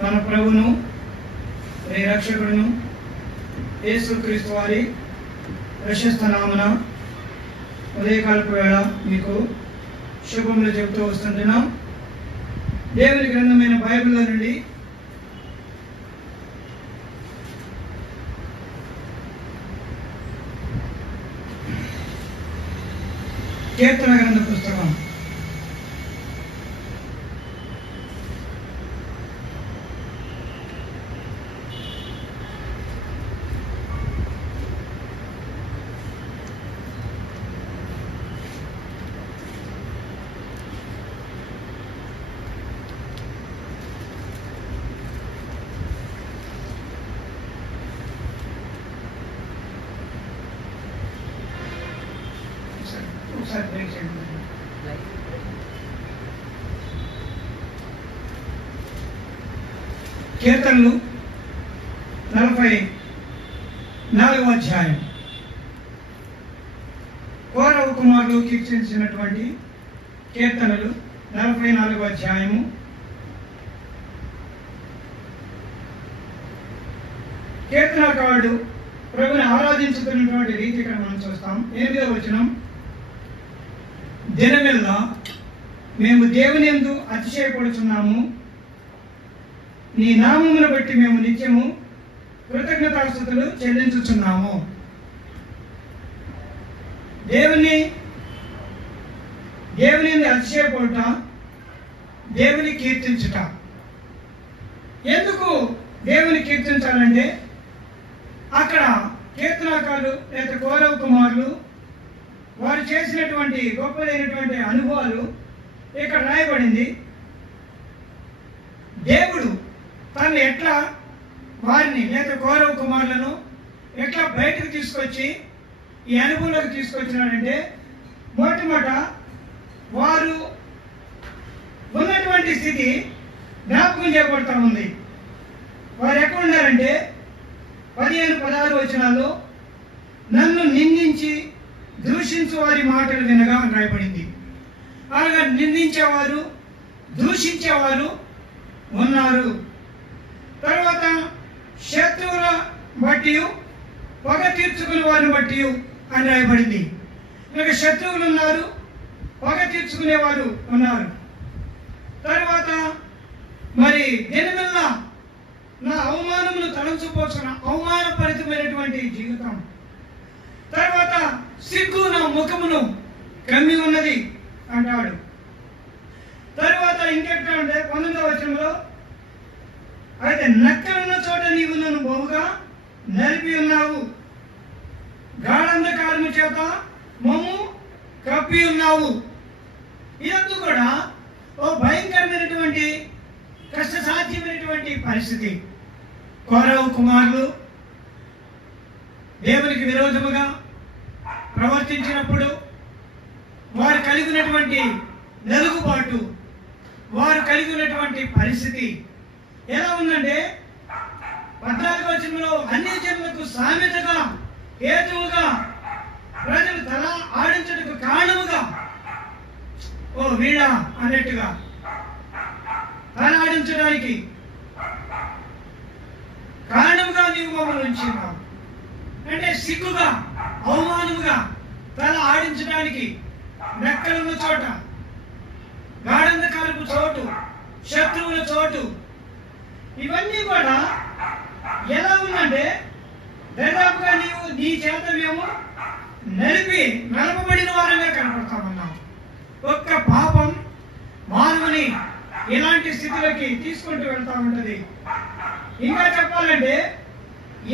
మన ప్రభును రక్షకుడును యేసుక్రీస్తు వారి ప్రశస్త నామన ఉదయకాలపు వేళ మీకు శుభములు చెబుతూ వస్తుంటున్నాం. దేవుని గ్రంథమైన బైబిల్లో నుండి కీర్తన గ్రంథ పుస్తకం 44వ అధ్యాయం. కోరవ కుమారులు కీర్తించినటువంటి కీర్తనలు 44వ అధ్యాయము. కీర్తనకారుడు ప్రభుని ఆరాధించుతున్నటువంటి రీతి ఇక్కడ మనం చూస్తాం. 8వ వచనం, దినమెల్లా మేము దేవుని యందు అతిశయపడుచున్నాము, నీ నామమును బట్టి మేము నిత్యము కృతజ్ఞతాస్తుతులు చెల్లించుచున్నాము. దేవుని అతిశయపడుట, దేవుని కీర్తించుట. ఎందుకు దేవుని కీర్తించాలంటే అక్కడ కీర్తనకారులు లేదా కోరవ కుమారులు వారు చేసినటువంటి గొప్పదైనటువంటి అనుభవాలు ఇక్కడ రాయబడింది. దేవుడు తను ఎట్లా వారిని లేదా కోరవ కుమారులను ఎట్లా బయటకు తీసుకొచ్చి ఈ అనుభవంలోకి తీసుకొచ్చినాడంటే, మొట్టమొదట వారు ఉన్నటువంటి స్థితి జ్ఞాపకం చేయబడతా ఉంది. వారు ఎక్కడ ఉన్నారంటే 15-16 వచనాల్లో, నన్ను నిందించి దూషించు వారి మాటలు వినగా అని రాయబడింది. అలాగా నిందించేవారు, దూషించేవారు ఉన్నారు. తర్వాత శత్రువుల బట్టి, పగ తీర్చుకునే వారిని బట్టి అని రాయబడింది. ఇక శత్రువులు ఉన్నారు, పగ తీర్చుకునేవారు ఉన్నారు. తర్వాత మరి దినమెల్లా నా అవమానమును తలంచుకోవచ్చున అవమానపరితమైనటువంటి జీవితం. తర్వాత సిగ్గు నా ముఖమును కమ్మి ఉన్నది అంటాడు. తర్వాత ఇంకెక్కడ అంటే 19వ వచనంలో, అయితే నక్కలున్న చోట నీవు నన్ను బహుగా నలిపి ఉన్నావు, గాఢంధకారము చేత మమ్ము కప్పి ఉన్నావు. ఇదంతా కూడా ఓ భయంకరమైనటువంటి కష్టసాధ్యమైనటువంటి పరిస్థితి. కోరవ కుమారులు దేవునికి విరోధముగా ప్రవర్తించినప్పుడు వారు కలిగినటువంటి నలుగుబాటు, వారు కలిగినటువంటి పరిస్థితి ఎలా ఉందంటే 14వ వచనంలో, అన్ని జనులకు సామెతగా హేతువుగా ప్రజలు తల ఆడించడానికి కారణముగా, ఓ వీళ్ళ అన్నట్టుగా తల ఆడించడానికి కారణముగా నీవు మమ్మల్ని ఉంచినావు అంటే, సిగ్గుగా అవమానముగా తల ఆడించడానికి నెక్కలున్న చోట, గాఢంధకారపు చోటు, శత్రువుల చోటు, ఇవన్నీ కూడా ఎలా ఉందంటే దాదాపుగా నీ చేత మేము నలపబడిన వారంగా కనపడతామన్నాం. ఒక్క పాపం మానవుని ఇలాంటి స్థితిలోకి తీసుకుంటూ వెళ్తా ఉంటది. ఇంకా చెప్పాలంటే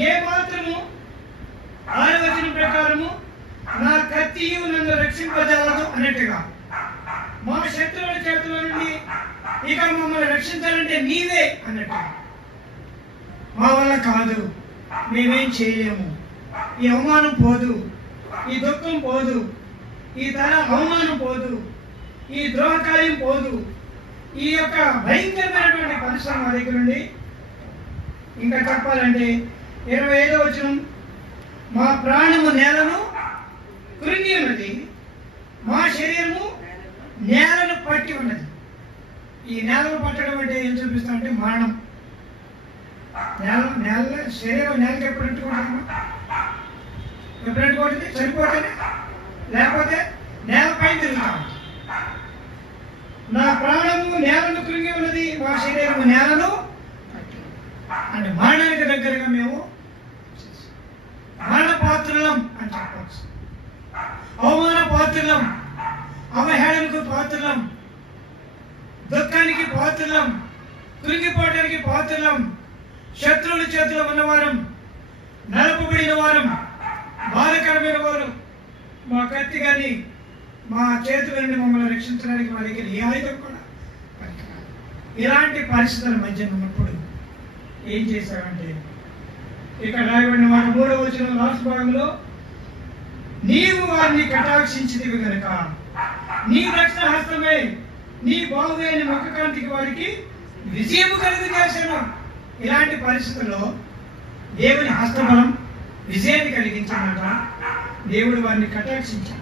ఏ మాత్రము 6వ వచనం ప్రకారము నా కత్తియు నన్ను రక్షింపజాలదు అన్నట్టుగా, మా శత్రువుల చేతుల నుండి ఇక మమ్మల్ని రక్షించాలంటే నీవే అన్నట్టుగా, మా వల్ల కాదు, మేమేం చేయలేము, ఈ అవమానం పోదు, ఈ దుఃఖం పోదు, ఈ తర అవమానం పోదు, ఈ ద్రోహకార్యం పోదు, ఈ యొక్క భయంకరమైనటువంటి పరిశ్రమ మా దగ్గర నుండి. ఇంకా చెప్పాలంటే 25వ వచనం, మా ప్రాణము నేలను కృంగి ఉన్నది, మా శరీరము నేలను పట్టి ఉన్నది. ఈ నేలను పట్టడం అంటే ఏం చూపిస్తా అంటే మరణం. నేల శరీరం నేలకి ఎప్పుడు అంటుకుంటాము? ఎప్పుడు అంటుకుంటుంది? చనిపోతేనే, లేకపోతే నేలపై తిరుగుతాం. నా ప్రాణము నేలను కృంగి ఉన్నది, మా శరీరము నేలను అంటే మరణానికి దగ్గరగా మేము మరణ పాత్రులం అని చెప్పవచ్చు. అవమాన పాత్రులం, అవహేళనకు పాత్రులం, దుఃఖానికి పాత్రులం, కృంగిపోవడానికి పాత్రులం, శత్రువుల చేతిలో ఉన్నవారం, నరపబడిన వారం, బాధకరమైన వారు. మా కత్తి కానీ మా చేతుల నుండి మమ్మల్ని రక్షించడానికి మా దగ్గర ఏ ఆయుధం కూడా పనికిరాదు. ఇలాంటి పరిస్థితుల మధ్య ఉన్నప్పుడు ఏం చేశామంటే ఇక్కడ రాయబడిన మాట 3వ వచనం లాస్ట్ భాగంలో, నీవు వారిని కటాక్షించితివి గనుక నీ రక్షణ హస్తమే నీ బాహువే అని ముఖకాంతికి వారికి విజయము కలుగు చేశాను. ఇలాంటి పరిస్థితుల్లో దేవుని హస్తబలం విజయాన్ని కలిగించాడట. దేవుడు వారిని కటాక్షించాడు.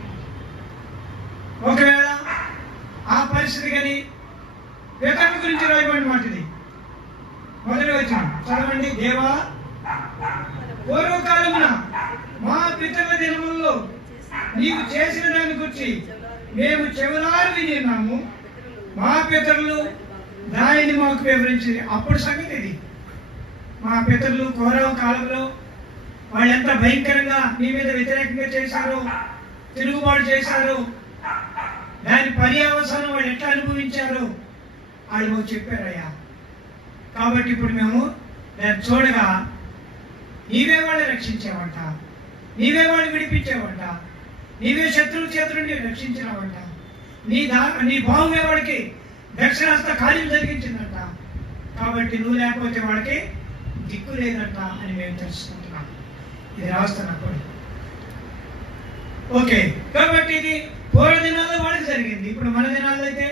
ఒకవేళ ఆ పరిస్థితి కానీ పితరుల గురించి రాయబడిన మాట ఇది. మొదటి వచనం చదవండి. దేవా, పూర్వకాలమున మా పితరుల దినముల్లో నీవు చేసిన దాని గురించి మేము చెవులారు విన్నాము. మా పితరులు దానిని మాకు వివరించింది. అప్పుడు సంగతి ఇది. మా పితరులు కౌరవ కాలంలో వాళ్ళు ఎంత భయంకరంగా నీ మీద వ్యతిరేకంగా చేశారు, తిరుగుబాటు చేశారు, దాని పర్యవసానం వాళ్ళు ఎట్లా అనుభవించారు వాళ్ళు మాకు చెప్పారయ్యా. కాబట్టి ఇప్పుడు మేము దాన్ని చూడగా నీవే వాళ్ళు రక్షించావంట, నీవే వాళ్ళు విడిపించావంట, నీవే శత్రువుల చేతుల నుండి రక్షించినావంట, నీ బాహువే వాడికి దక్షిణాస్త కార్యం జరిగించిందంట. కాబట్టి నువ్వు లేకపోతే వాడికి దిక్కు లేదంట అని మేము తెలుసుకుంటున్నాం. ఇది రాస్తున్నప్పుడు ఓకే. కాబట్టి ఇది పూర్వ దినాల్లో వాడికి జరిగింది. ఇప్పుడు మన దినాల్లో అయితే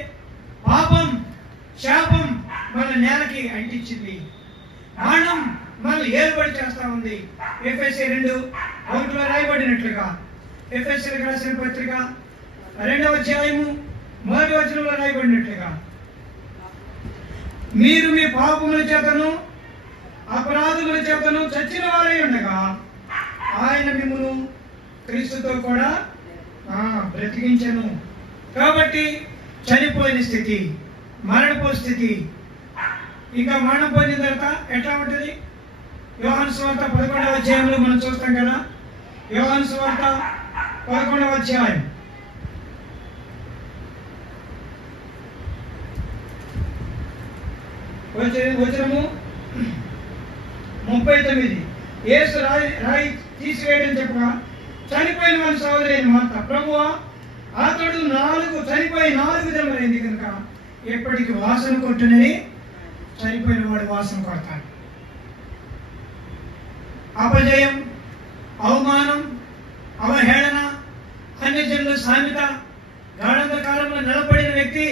పాపం, శాపం మన నేలకి అంటించింది. మరణం మనల్ని ఏలుబడి చేస్తా ఉంది. ఎఫెసీ 2:1 రాయబడినట్లుగా, ఎఫెసీలకు రాసిన పత్రిక 2వ అధ్యాయము 1వ వచనంలో రాయబడినట్లుగా, మీరు మీ పాపముల చేతను అపరాధముల చేతను చచ్చిన వారై ఉండగా ఆయన మిమ్మును క్రీస్తుతో కూడా బ్రతికించెను. కాబట్టి చనిపోయిన స్థితి, మరణపు స్థితి, ఇంకా మరణం పొందిన తర్వాత ఎట్లా ఉంటుంది? యోహాను సువార్త 11వ అధ్యాయంలో మనం చూస్తాం కదా. యోహాను సువార్త 11వ అధ్యాయం వచనము 39. యేసు రాయి తీసివేయడం చెప్పగా చనిపోయిన వాళ్ళ సహోదరైన మార్త, ప్రభువా, అతడు చనిపోయి 4 దినములైంది కనుక ఎప్పటికి వాసన కొట్టునని చనిపోయిన వాడు వాసన కొడతాడు. అపజయం, అవమానం, అవహేళన, అన్యజనుల సామెత, గాఢంధకారంలో నిలబడిన వ్యక్తి,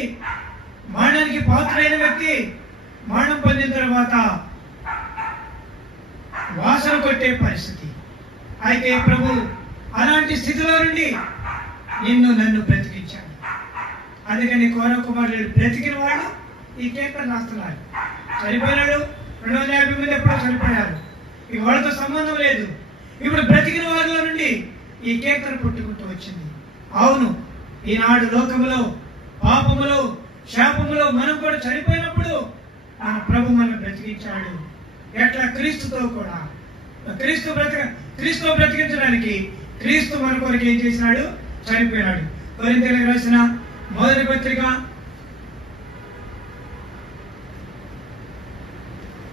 మరణానికి పాత్రైన వ్యక్తి మరణం పొందిన తర్వాత వాసన కొట్టే పరిస్థితి. అయితే ప్రభు అలాంటి స్థితిలో నుండి నన్ను బ్రతికించాడు. అందుకని కౌరవ కుమారుడు బ్రతికిన వాడు ఈ కీర్తన రాస్తున్నారు. చనిపోయినాడు, 250 మంది ఎప్పుడో చనిపోయారు, ఇక వాళ్ళతో సంబంధం లేదు. ఇప్పుడు బ్రతికిన వారిలో నుండి ఈ కీర్తన పుట్టుకుంటూ వచ్చింది. అవును, ఈనాడు లోకములో పాపములో శాపములో మనం కూడా చనిపోయినప్పుడు మన ప్రభు మనల్ని బ్రతికించాడు. ఎట్లా? క్రీస్తుతో కూడా. క్రీస్తు బ్రతికించడానికి క్రీస్తు మన కొరకు ఏం చేసినాడు? చనిపోయినాడు. కొరింథీయులకు రాసిన మొదటి పత్రిక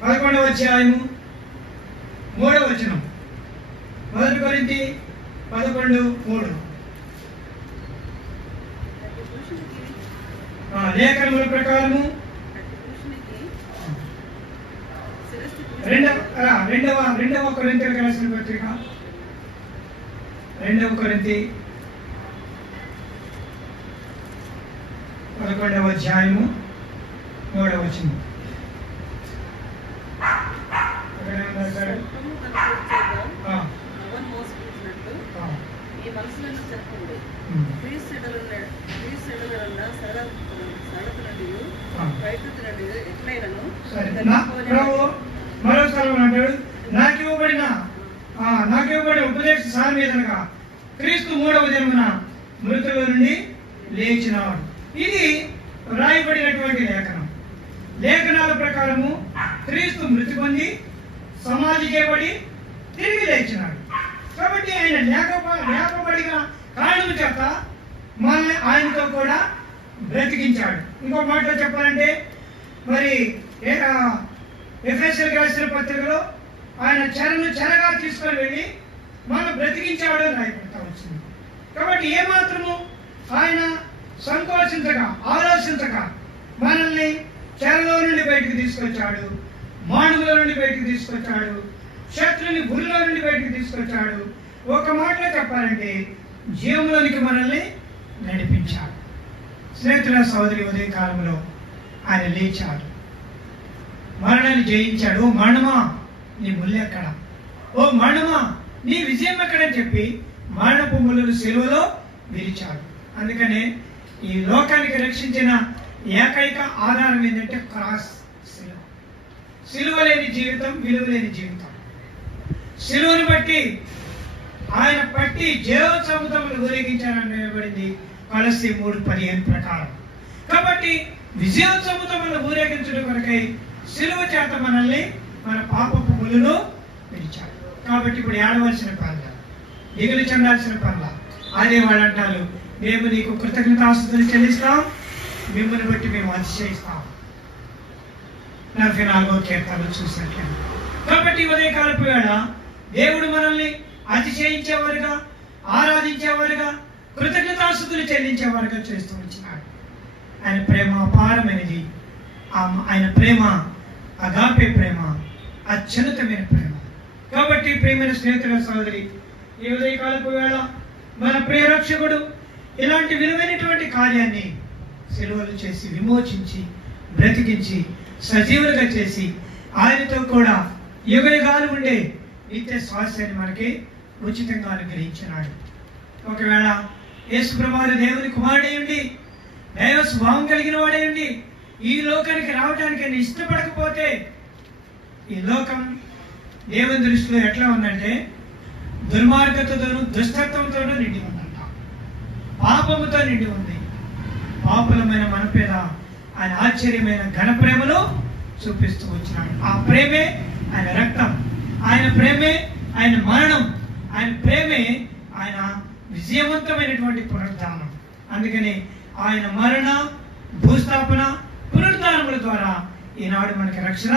11వ అధ్యాయము 3వ వచనం. 1 కొరింథీ 11:3. లేఖనముల ప్రకారము 2వ కొరింథీయులకు రాసిన పత్రిక 2వ కొరింథీ 11వ అధ్యాయము 3వ వచనం. మరోసారి అంటాడు, నాకు ఇవ్వబడిన ఉపదేశ సారం ఏదనగా క్రీస్తు 3వ దినమున మృతుల నుండి లేచినాడు. ఇది రాయబడినటువంటి లేఖనాల ప్రకారము క్రీస్తు మృతి పొంది సమాధి చేయబడి తిరిగి లేచినాడు. కాబట్టి ఆయన లేపబడిన కారణము చేత మనల్ని ఆయనతో కూడా బ్రతికించాడు. ఇంకో మాటలో చెప్పాలంటే మరి ఎఫెసీయులకు రాసిన పత్రికలో ఆయన చెరగా తీసుకొని వెళ్ళి మనం బ్రతికించాడు అని రాయబడతా వచ్చింది. కాబట్టి ఏమాత్రము ఆయన సంకోచించగా ఆలోచించగా మనల్ని చెరలో నుండి బయటకు తీసుకొచ్చాడు, మానవుల నుండి బయటకు తీసుకొచ్చాడు, శత్రుని గురిలో నుండి బయటకు తీసుకొచ్చాడు. ఒక మాటలో చెప్పాలంటే జీవంలోనికి మనల్ని నడిపించాడు. స్నేహితుల సోదరి ఉదయ కాలంలో ఆయన లేచాడు, మరణాన్ని జయించాడు. ఓ మరణమా నీ ముల్లెక్కడ, ఓ మరణమా నీ విజయం ఎక్కడని చెప్పి మరణపు ముళ్ళను సిలువలో విరిచాడు. అందుకనే ఈ లోకానికి రక్షించిన ఏకైక ఆధారం ఏంటంటే క్రాస్, సిలువ. సిలువ లేని జీవితం విలువ లేని జీవితం. సిలువను బట్టి ఆయన పట్టి జీవోత్సవములు ఊరేగించారని నిలబడింది కొలస్సీ 3:15 ప్రకారం. కాబట్టి విజయోత్సవములు ఊరేగించడం కొరకై సిలువ చేత మనల్ని మన పాపపు ముళ్ళను విరిచాడు. కాబట్టి ఇప్పుడు ఏడవలసిన పనుల, దిగులు చెందాల్సిన పనుల. అదే వాళ్ళు అంటారు, మేము నీకు కృతజ్ఞతాస్తుతులు చెల్లిస్తాం, మిమ్మల్ని బట్టి మేము అతిశయిస్తాం. 44వ కీర్తనలో చూసినట్లయితే. కాబట్టి ఉదయకాలపు వేళ దేవుడు మనల్ని అతిశయించేవారుగా, ఆరాధించేవారుగా, కృతజ్ఞతాస్తుతులు చెల్లించేవారుగా చేస్తూ వచ్చినాడు. ఆయన ప్రేమ అపారమైనది. ఆయన ప్రేమ అగాపే ప్రేమ, అత్యున్నతమైన ప్రేమ. కాబట్టి ప్రేమైన స్నేహితుల సోదరి, ఈ ఉదయకాలపు వేళ మన ప్రియరక్షకుడు ఇలాంటి విలువైనటువంటి కార్యాన్ని సెలవులు చేసి విమోచించి బ్రతికించి సజీవులుగా చేసి ఆయనతో కూడా యుగయుగాలు ఉండే నిత్య స్వాస్థ్యాన్ని మనకి ఉచితంగా అనుగ్రహించినాడు. ఒకవేళ యేసుప్రభువు దేవుని కుమారుడై ఉండి దైవ స్వభావం కలిగిన వాడై ఉండి ఈ లోకానికి రావడానికి ఆయన ఇష్టపడకపోతే ఈ లోకం దేవుని దృష్టిలో ఎట్లా ఉందంటే దుర్మార్గతతోనూ దుష్టత్వంతోనూ నిండి ఉందంట, పాపముతో నిండి ఉంది. పాపులమైన మన పేద ఆయన ఆశ్చర్యమైన ఘన ప్రేమలో చూపిస్తూ వచ్చినాడు. ఆ ప్రేమే ఆయన రక్తం, ఆయన ప్రేమే ఆయన మరణం, ఆయన ప్రేమే ఆయన విజయవంతమైనటువంటి పునరుద్ధానం. అందుకని ఆయన మరణ, భూస్థాపన, పునరుద్ధానముల ద్వారా ఈనాడు మనకి రక్షణ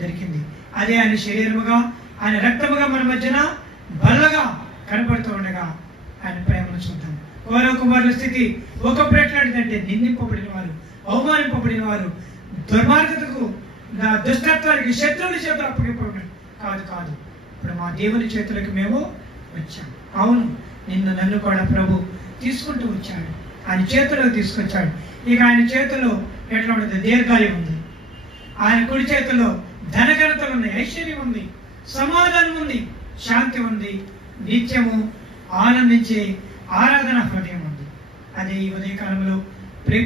దొరికింది. అదే ఆయన శరీరముగా, ఆయన రక్తముగా మన మధ్యన బల్లగా కనపడుతూ ఉండగా ఆయన ప్రేమను చూద్దాం. కౌరవ కుమారుల స్థితి ఒకప్పుడు ఎట్లాంటిదంటే నిందింపబడిన వారు, అవమానింపబడిన వారు, దుర్మార్గతకు, దుష్టత్వానికి, శత్రువుల చేతులు అప్పగిపోవడం కాదు. ఇప్పుడు మా దేవుని చేతులకు మేము వచ్చాము. అవును, నన్ను కూడా ప్రభు తీసుకుంటూ వచ్చాడు, ఆయన చేతిలో తీసుకొచ్చాడు. ఇక ఆయన చేతిలో ఎట్లా ఉంటుంది? దీర్ఘాయువు ఉంది, ఆయన కుడి చేతిలో ధనఘనతలు ఉన్నాయి, ఐశ్వర్యం ఉంది, సమాధానం ఉంది, శాంతి ఉంది, నిత్యము ఆనందించే ఆరాధన హృదయం ఉంది. అదే ఈ ఉదయకాలంలో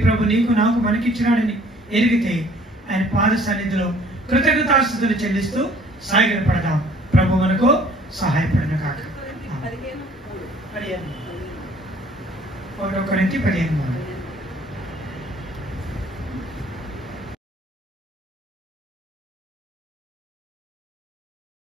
ప్రభు నీకు నాకు మనకిచ్చినాడని ఎరిగితే ఆయన పాద సన్నిధిలో కృతజ్ఞతాస్తుతులు చెల్లిస్తూ సాగిలపడదాం. ప్రభు మనకు సహాయపడిన కాక. 1 కొరింథీ 15:3.